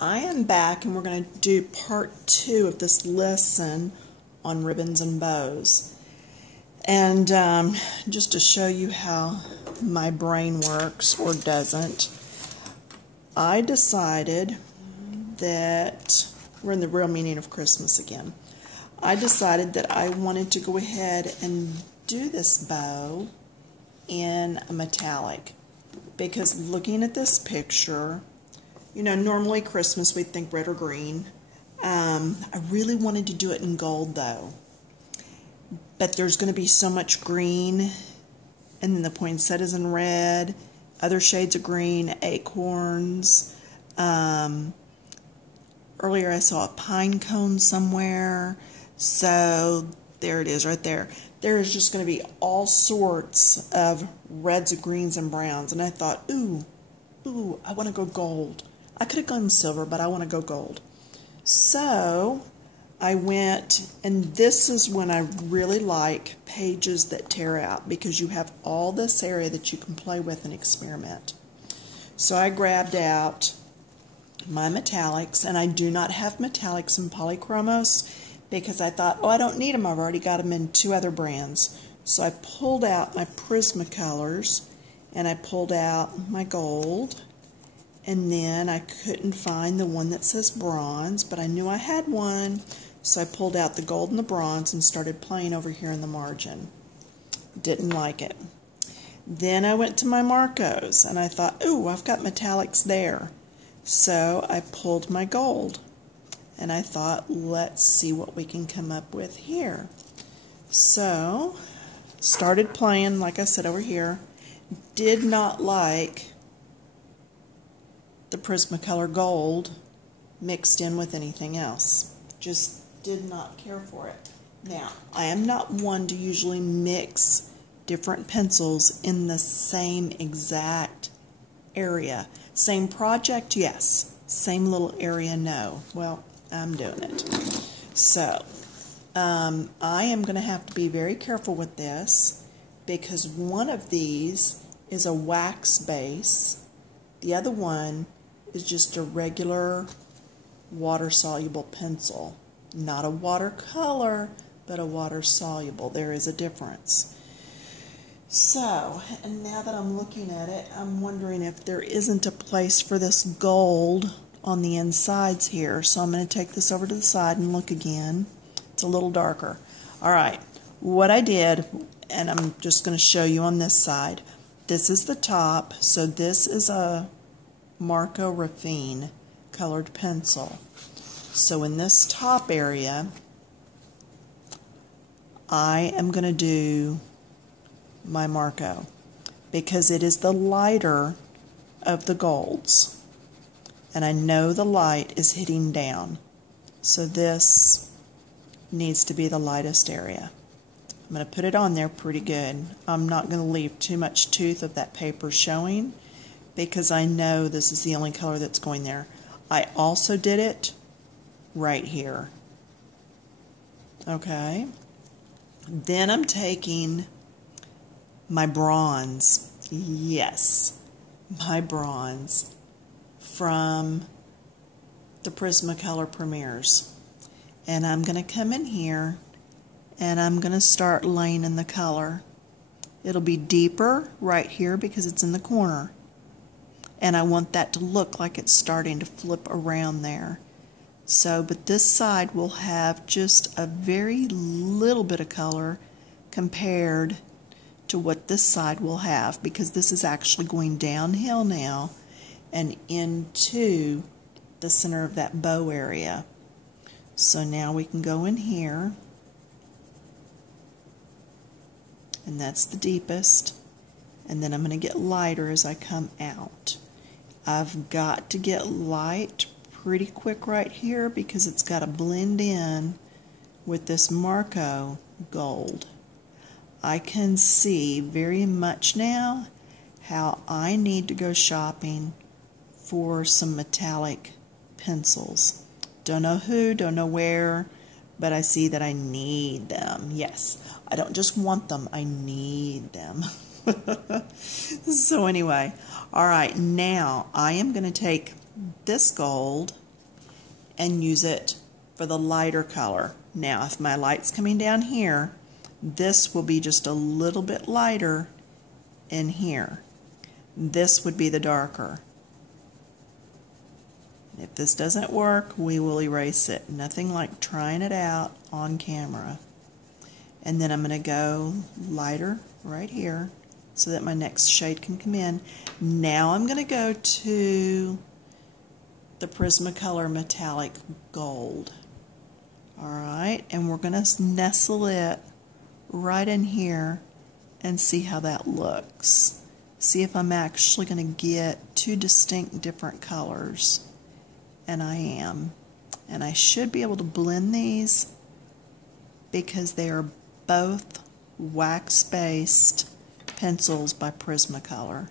I am back and we're going to do part 2 of this lesson on ribbons and bows. And just to show you how my brain works or doesn't, I decided that we're in the real meaning of Christmas again. I decided that I wanted to go ahead and do this bow in a metallic, because looking at this picture, you know, normally Christmas we think red or green. I really wanted to do it in gold though, but there's going to be so much green, and then the poinsettias in red, other shades of green, acorns. Earlier I saw a pine cone somewhere, so there it is right there. There's just going to be all sorts of reds, greens, and browns, and I thought, ooh, I want to go gold. I could have gone silver, but I want to go gold. So I went, and this is when I really like pages that tear out, because you have all this area that you can play with and experiment. So I grabbed out my metallics, and I do not have metallics in Polychromos because I thought, oh, I don't need them. I've already got them in 2 other brands. So I pulled out my Prismacolors, and I pulled out my gold. And then I couldn't find the one that says bronze, but I knew I had one, so I pulled out the gold and the bronze and started playing over here in the margin. Didn't like it. Then I went to my Marcos, and I thought, ooh, I've got metallics there. So I pulled my gold, and I thought, let's see what we can come up with here. So started playing, like I said, over here. Did not like the Prismacolor gold mixed in with anything else. Just did not care for it. Now, I am not one to usually mix different pencils in the same exact area. Same project, yes. Same little area, no. Well, I'm doing it. So, I am going to have to be very careful with this, because one of these is a wax base. The other one is just a regular water-soluble pencil. Not a watercolor, but a water-soluble. There is a difference. So, and now that I'm looking at it, I'm wondering if there isn't a place for this gold on the insides here. So I'm going to take this over to the side and look again. It's a little darker. Alright, what I did, and I'm just going to show you on this side. This is the top, so this is a Marco Raffine colored pencil. So in this top area, I am going to do my Marco, because it is the lighter of the golds, and I know the light is hitting down, so this needs to be the lightest area. I'm going to put it on there pretty good. I'm not going to leave too much tooth of that paper showing, because I know this is the only color that's going there. I also did it right here. Okay. Then I'm taking my bronze. Yes, my bronze from the Prismacolor Premieres. And I'm going to come in here and I'm going to start laying in the color. It'll be deeper right here because it's in the corner. And I want that to look like it's starting to flip around there. So, but this side will have just a very little bit of color compared to what this side will have, because this is actually going downhill now and into the center of that bow area. So now we can go in here, and that's the deepest, and then I'm going to get lighter as I come out. I've got to get light pretty quick right here because it's got to blend in with this Marco gold. I can see very much now how I need to go shopping for some metallic pencils. Don't know who, don't know where, but I see that I need them. Yes, I don't just want them, I need them. So anyway, all right, now I am going to take this gold and use it for the lighter color. Now, if my light's coming down here, this will be just a little bit lighter in here. This would be the darker. If this doesn't work, we will erase it. Nothing like trying it out on camera. And then I'm going to go lighter right here so that my next shade can come in. Now I'm going to go to the Prismacolor Metallic Gold. Alright, and we're going to nestle it right in here and see how that looks. See if I'm actually going to get two distinct different colors. And I am. And I should be able to blend these because they are both wax-based pencils by Prismacolor.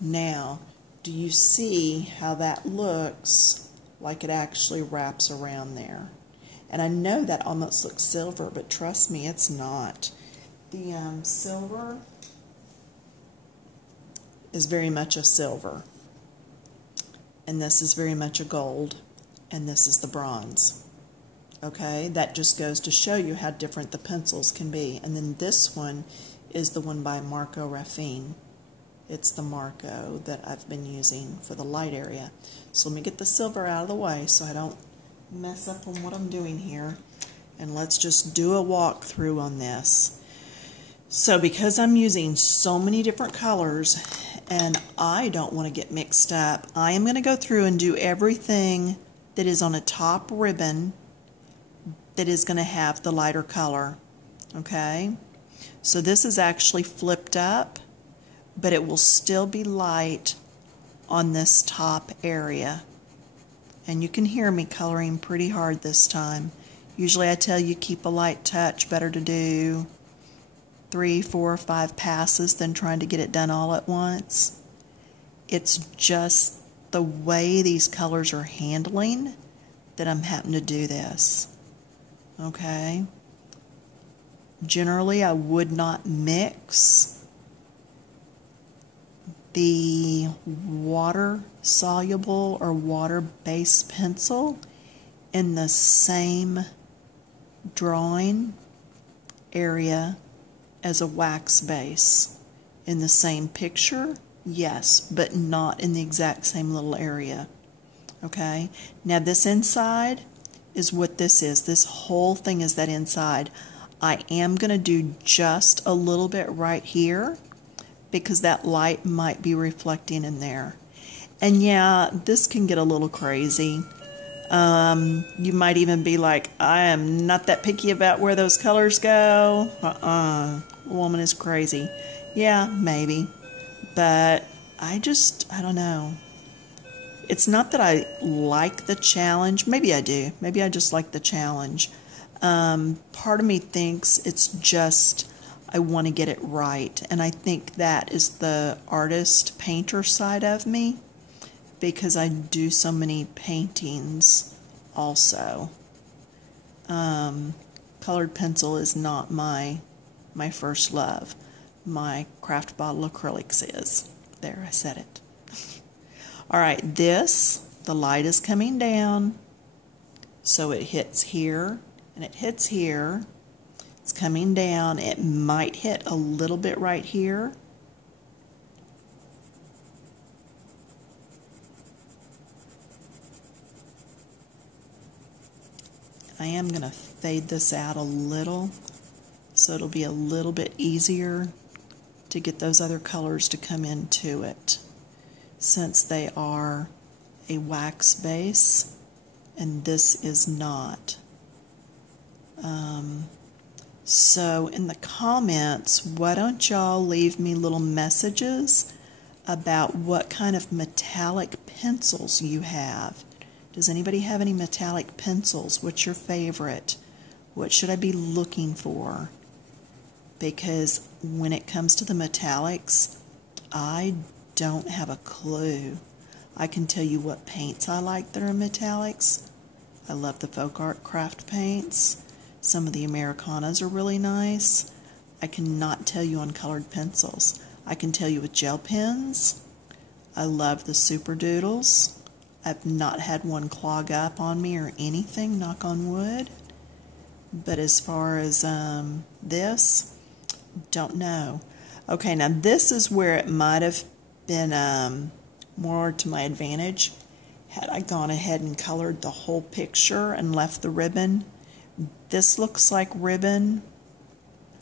Now, do you see how that looks like it actually wraps around there? And I know that almost looks silver, but trust me, it's not. The silver is very much a silver. And this is very much a gold. And this is the bronze. Okay, that just goes to show you how different the pencils can be. And then this one is the one by Marco Raffine. It's the Marco that I've been using for the light area. So let me get the silver out of the way so I don't mess up on what I'm doing here. And let's just do a walkthrough on this. So because I'm using so many different colors and I don't want to get mixed up, I am going to go through and do everything that is on a top ribbon that is going to have the lighter color. Okay? So this is actually flipped up, but it will still be light on this top area. And you can hear me coloring pretty hard this time. Usually I tell you keep a light touch, better to do 3, 4, 5 passes than trying to get it done all at once. It's just the way these colors are handling that I'm having to do this. Okay? Generally I would not mix the water-soluble or water-based pencil in the same drawing area as a wax base. In the same picture, yes, but not in the exact same little area. Okay? Now this inside is what this is. This whole thing is that inside. I am going to do just a little bit right here because that light might be reflecting in there. And yeah, this can get a little crazy. You might even be like, I am not that picky about where those colors go. Woman is crazy. Yeah, maybe. But I don't know. It's not that I like the challenge. Maybe I do. Maybe I just like the challenge. Part of me thinks it's just I want to get it right. And I think that is the artist, painter side of me, because I do so many paintings also. Colored pencil is not my first love. My craft bottle acrylics is. There, I said it. Alright, the light is coming down, so it hits here, and it hits here. It's coming down. It might hit a little bit right here. I am going to fade this out a little, so it'll be a little bit easier to get those other colors to come into it, since they are a wax base and this is not. So in the comments, why don't y'all leave me little messages about what kind of metallic pencils you have. Does anybody have any metallic pencils? What's your favorite? What should I be looking for? Because when it comes to the metallics, I don't have a clue. I can tell you what paints I like that are metallics. I love the Folk Art Craft paints. Some of the Americanas are really nice. I cannot tell you on colored pencils. I can tell you with gel pens. I love the Super Doodles. I've not had one clog up on me or anything, knock on wood. But as far as this, don't know. Okay, now this is where it might have been more to my advantage had I gone ahead and colored the whole picture and left the ribbon. This looks like ribbon.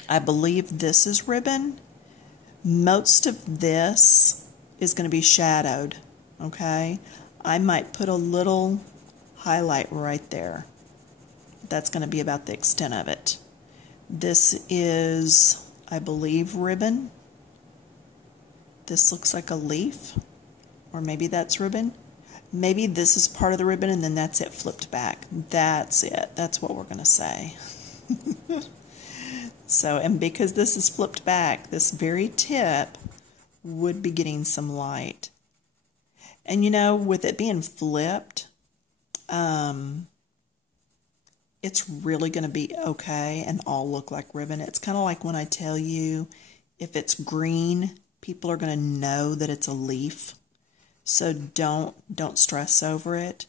I believe this is ribbon. Most of this is going to be shadowed, okay? I might put a little highlight right there. That's going to be about the extent of it. This is, I believe, ribbon. This looks like a leaf, or maybe that's ribbon. Maybe this is part of the ribbon and then that's it flipped back. That's it. That's what we're going to say. So, and because this is flipped back, this very tip would be getting some light. And you know, with it being flipped, it's really going to be okay and all look like ribbon. It's kind of like when I tell you if it's green, people are going to know that it's a leaf. So don't stress over it.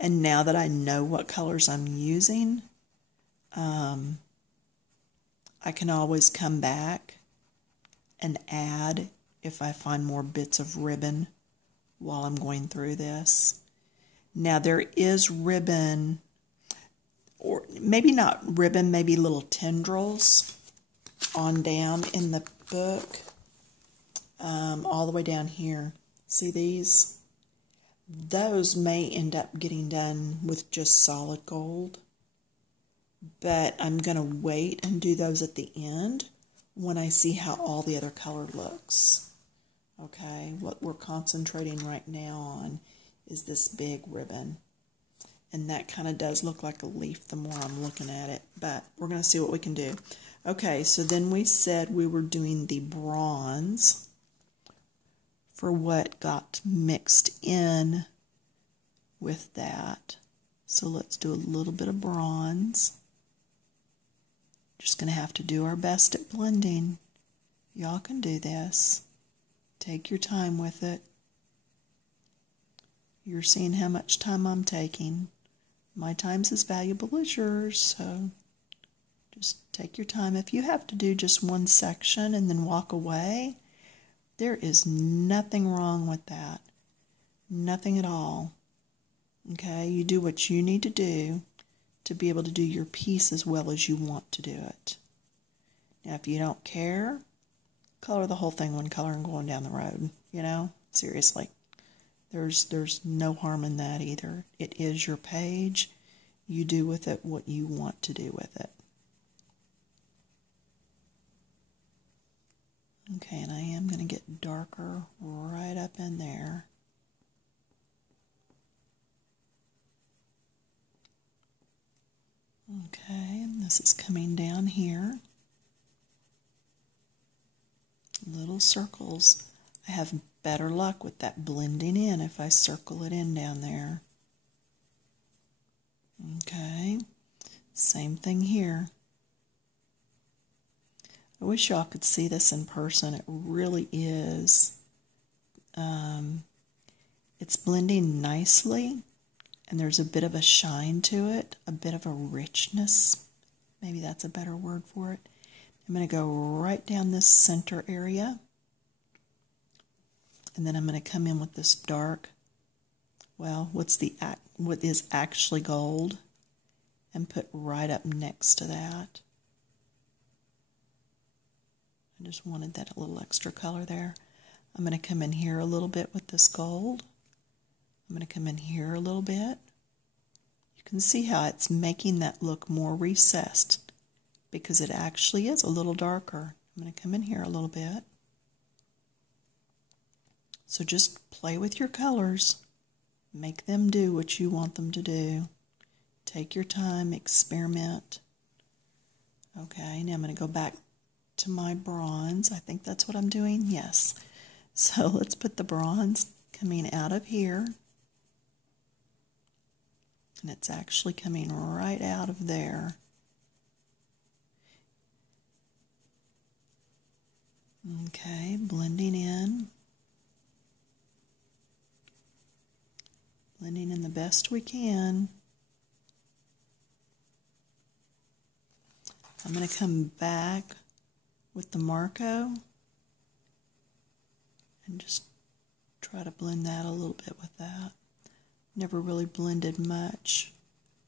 And now that I know what colors I'm using, I can always come back and add if I find more bits of ribbon while I'm going through this. Now there is ribbon, or maybe not ribbon, maybe little tendrils on down in the book, all the way down here. See these? Those may end up getting done with just solid gold, but I'm going to wait and do those at the end when I see how all the other color looks. Okay, what we're concentrating right now on is this big ribbon. And that kind of does look like a leaf the more I'm looking at it, but we're going to see what we can do. Okay, so then we said we were doing the bronze for what got mixed in with that. So let's do a little bit of bronze. Just going to have to do our best at blending. Y'all can do this. Take your time with it. You're seeing how much time I'm taking. My time's as valuable as yours, so just take your time. If you have to do just one section and then walk away, there is nothing wrong with that. Nothing at all. Okay, you do what you need to do to be able to do your piece as well as you want to do it. Now, if you don't care, color the whole thing one color and going down the road. You know, seriously. There's no harm in that either. It is your page. You do with it what you want to do with it. Okay, and I am going to get darker right up in there. Okay, and this is coming down here. Little circles. I have better luck with that blending in if I circle it in down there. Okay, same thing here. I wish y'all could see this in person. It really is. It's blending nicely, and there's a bit of a shine to it, a bit of a richness. Maybe that's a better word for it. I'm going to go right down this center area. And then I'm going to come in with this dark, well, what is actually gold, and put right up next to that. I just wanted that a little extra color there. I'm going to come in here a little bit with this gold. I'm going to come in here a little bit. You can see how it's making that look more recessed because it actually is a little darker. I'm going to come in here a little bit. So just play with your colors. Make them do what you want them to do. Take your time, experiment. Okay, now I'm going to go back to my bronze. I think that's what I'm doing. Yes. So let's put the bronze coming out of here. And it's actually coming right out of there. Okay, blending in. Blending in the best we can. I'm going to come back with the Marco and just try to blend that a little bit with that. Never really blended much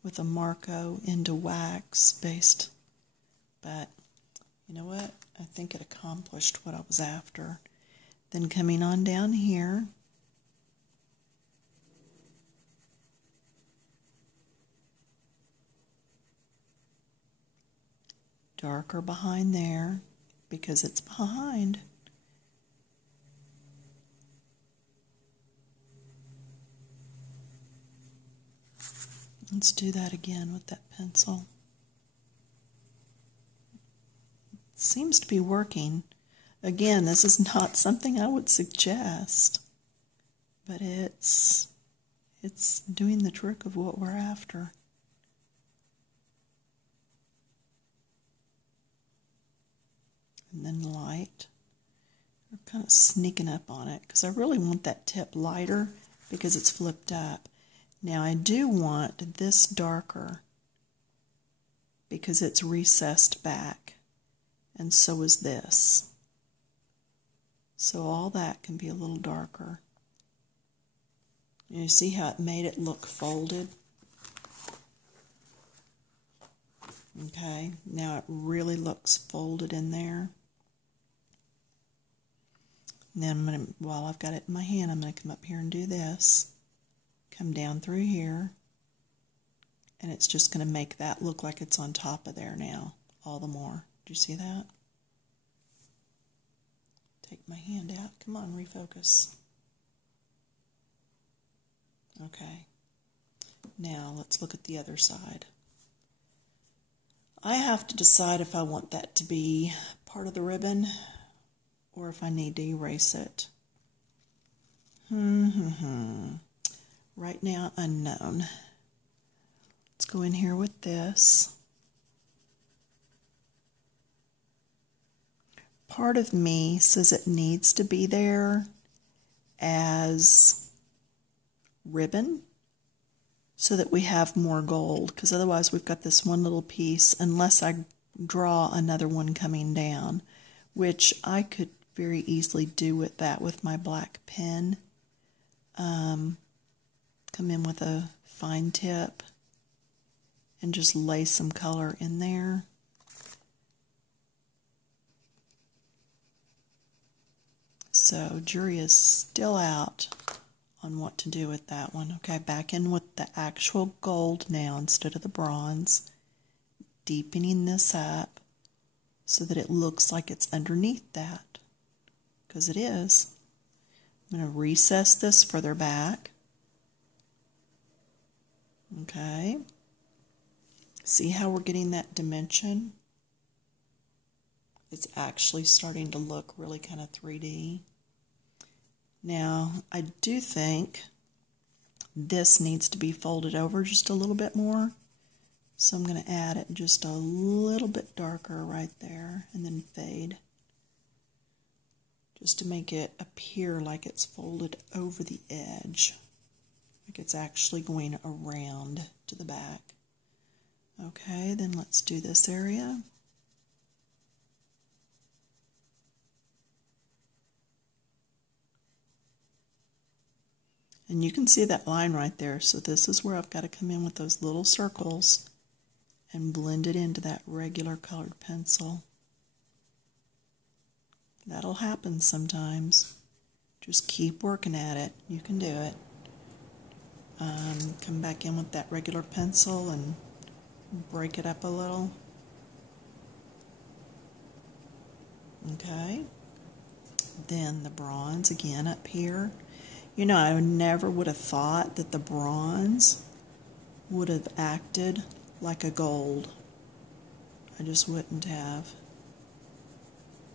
with a Marco into wax based, but you know what? I think it accomplished what I was after. Then coming on down here, darker behind there because it's behind. Let's do that again with that pencil. It seems to be working. Again, this is not something I would suggest, but it's doing the trick of what we're after. And then light. We're kind of sneaking up on it because I really want that tip lighter because it's flipped up. Now I do want this darker because it's recessed back, and so is this. So all that can be a little darker. You see how it made it look folded? Okay, now it really looks folded in there. And then I'm going to, while I've got it in my hand, I'm going to come up here and do this. Come down through here. And it's just going to make that look like it's on top of there now, all the more. Do you see that? Take my hand out. Come on, refocus. Okay. Now let's look at the other side. I have to decide if I want that to be part of the ribbon or if I need to erase it. Right now, unknown. Let's go in here with this. Part of me says it needs to be there as ribbon so that we have more gold, because otherwise we've got this one little piece unless I draw another one coming down, which I could very easily do with that with my black pen. Come in with a fine tip and just lay some color in there. So jury is still out on what to do with that one. Okay, back in with the actual gold now instead of the bronze. Deepening this up so that it looks like it's underneath that, because it is. I'm going to recess this further back. Okay. See how we're getting that dimension? It's actually starting to look really kind of 3D. Now, I do think this needs to be folded over just a little bit more. So I'm going to add it just a little bit darker right there and then fade. Just to make it appear like it's folded over the edge. Like it's actually going around to the back. Okay, then let's do this area. And you can see that line right there. So this is where I've got to come in with those little circles and blend it into that regular colored pencil. That'll happen sometimes. Just keep working at it. You can do it. Come back in with that regular pencil and break it up a little. Okay. Then the bronze again up here. You know, I never would have thought that the bronze would have acted like a gold. I just wouldn't have.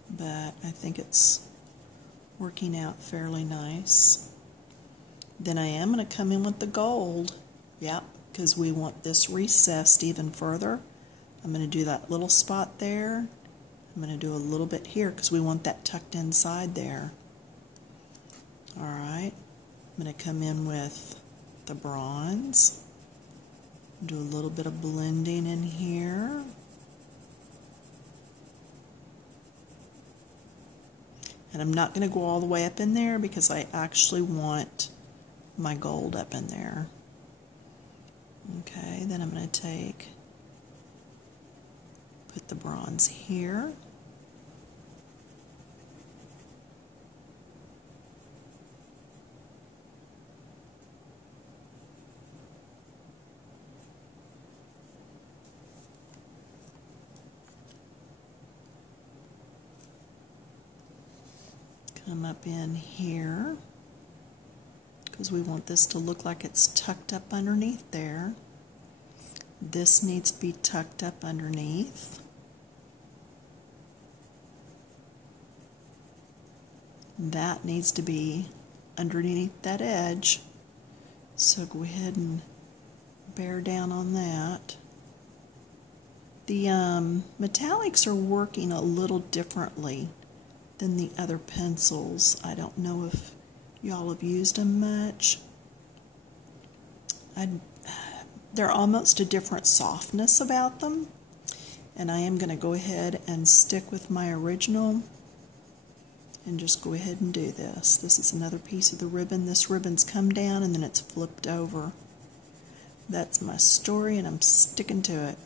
But I think it's working out fairly nice. Then I am going to come in with the gold. Yep, because we want this recessed even further. I'm going to do that little spot there. I'm going to do a little bit here because we want that tucked inside there. Alright, I'm going to come in with the bronze. Do a little bit of blending in here. And I'm not going to go all the way up in there because I actually want my gold up in there. Okay, then I'm going to put the bronze here. Come up in here because we want this to look like it's tucked up underneath there. This needs to be tucked up underneath. That needs to be underneath that edge. So go ahead and bear down on that. The metallics are working a little differently than the other pencils. I don't know if y'all have used them much. They're almost a different softness about them, and I am going to go ahead and stick with my original and just go ahead and do this. This is another piece of the ribbon. This ribbon's come down and then it's flipped over. That's my story and I'm sticking to it.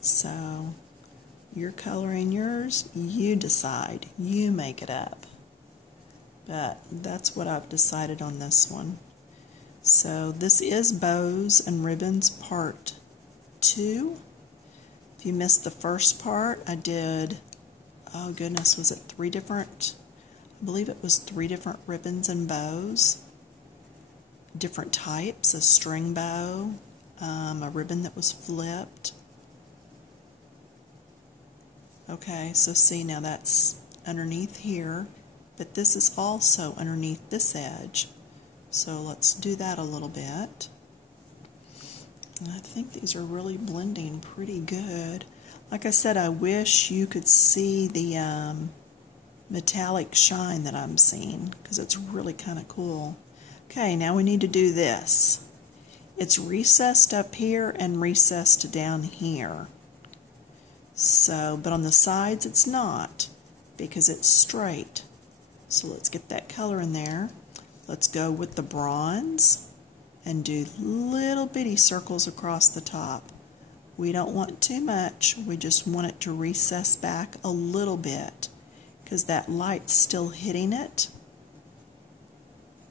So you're coloring yours, you decide, you make it up. But that's what I've decided on this one. So this is Bows and Ribbons Part 2. If you missed the first part, I did, oh goodness, was it I believe it was 3 different ribbons and bows. Different types, a string bow, a ribbon that was flipped. Okay, so see, now that's underneath here, but this is also underneath this edge. So let's do that a little bit. And I think these are really blending pretty good. Like I said, I wish you could see the metallic shine that I'm seeing, because it's really kind of cool. Okay, now we need to do this. It's recessed up here and recessed down here. So, but on the sides it's not, because it's straight. So let's get that color in there. Let's go with the bronze and do little bitty circles across the top. We don't want too much, we just want it to recess back a little bit, because that light's still hitting it.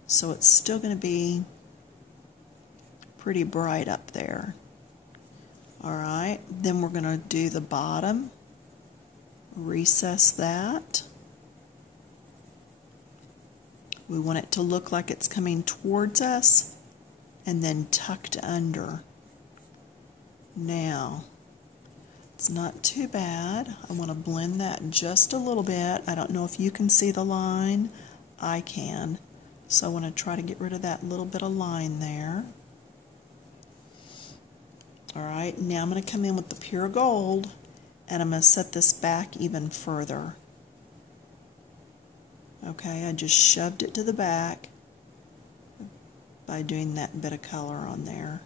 So it's still going to be pretty bright up there. Alright, then we're going to do the bottom, recess that. We want it to look like it's coming towards us and then tucked under. Now, it's not too bad. I want to blend that just a little bit. I don't know if you can see the line. I can. So I want to try to get rid of that little bit of line there. Alright, now I'm going to come in with the pure gold and I'm going to set this back even further. Okay, I just shoved it to the back by doing that bit of color on there.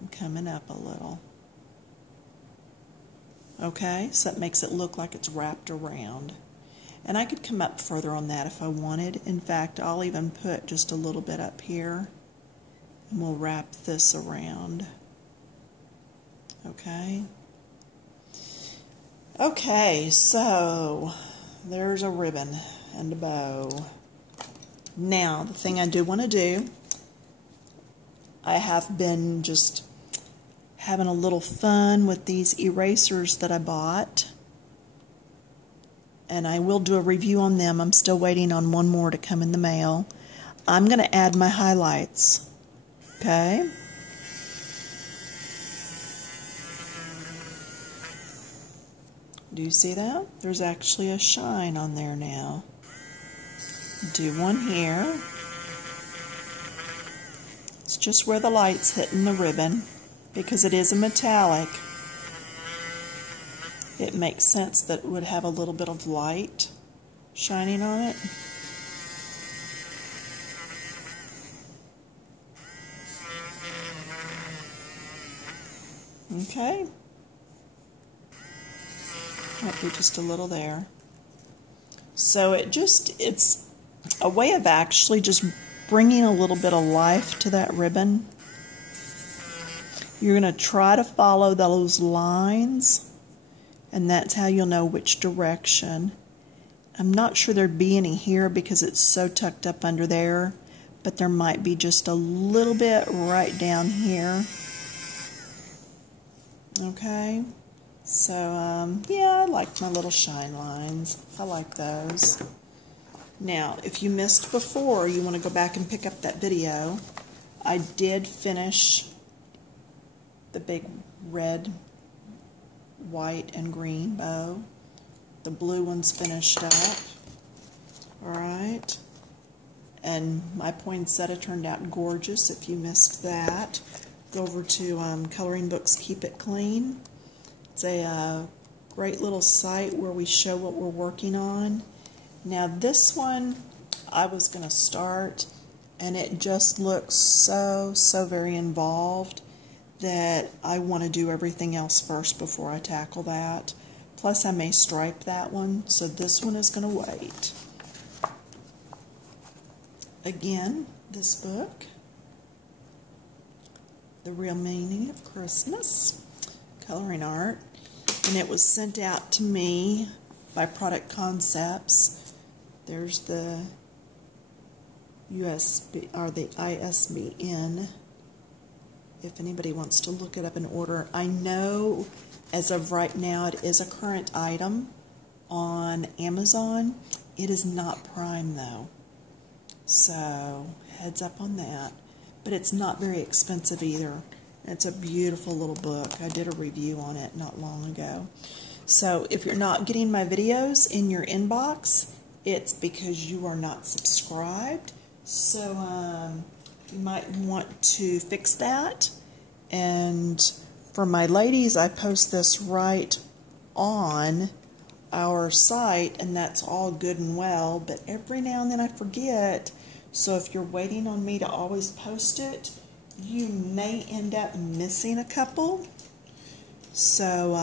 I'm coming up a little. Okay, so that makes it look like it's wrapped around. And I could come up further on that if I wanted. In fact, I'll even put just a little bit up here. And we'll wrap this around. Okay. Okay, so there's a ribbon and a bow. Now, the thing I do want to do, I have been just having a little fun with these erasers that I bought. And I will do a review on them. I'm still waiting on one more to come in the mail. I'm going to add my highlights. Okay. Do you see that? There's actually a shine on there now. Do one here. It's just where the light's hitting the ribbon, because it is a metallic. It makes sense that it would have a little bit of light shining on it. Okay. Might be just a little there. So it's a way of actually just bringing a little bit of life to that ribbon. You're going to try to follow those lines, and that's how you'll know which direction. I'm not sure there'd be any here because it's so tucked up under there, but there might be just a little bit right down here. Okay, so yeah, I like my little shine lines. I like those. Now, if you missed before, you want to go back and pick up that video. I did finish the big red, white, and green bow. The blue one's finished up. Alright. And my poinsettia turned out gorgeous. If you missed that, go over to Coloring Books Keep It Clean. It's a great little site where we show what we're working on. Now this one I was going to start, and it just looks so very involved that I want to do everything else first before I tackle that. Plus I may stripe that one, so this one is going to wait. Again, this book, The Real Meaning of Christmas, coloring art, and it was sent out to me by Product Concepts. There's the USB or the ISBN if anybody wants to look it up and order. I know as of right now it is a current item on Amazon. It is not Prime though, so heads up on that. But it's not very expensive either. It's a beautiful little book. I did a review on it not long ago. So if you're not getting my videos in your inbox, it's because you are not subscribed. So you might want to fix that. And for my ladies, I post this right on our site, and that's all good and well, but every now and then I forget. So if you're waiting on me to always post it, you may end up missing a couple. So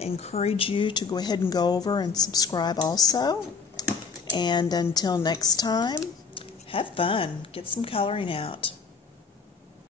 encourage you to go ahead and go over and subscribe also. And until next time, have fun. Get some coloring out.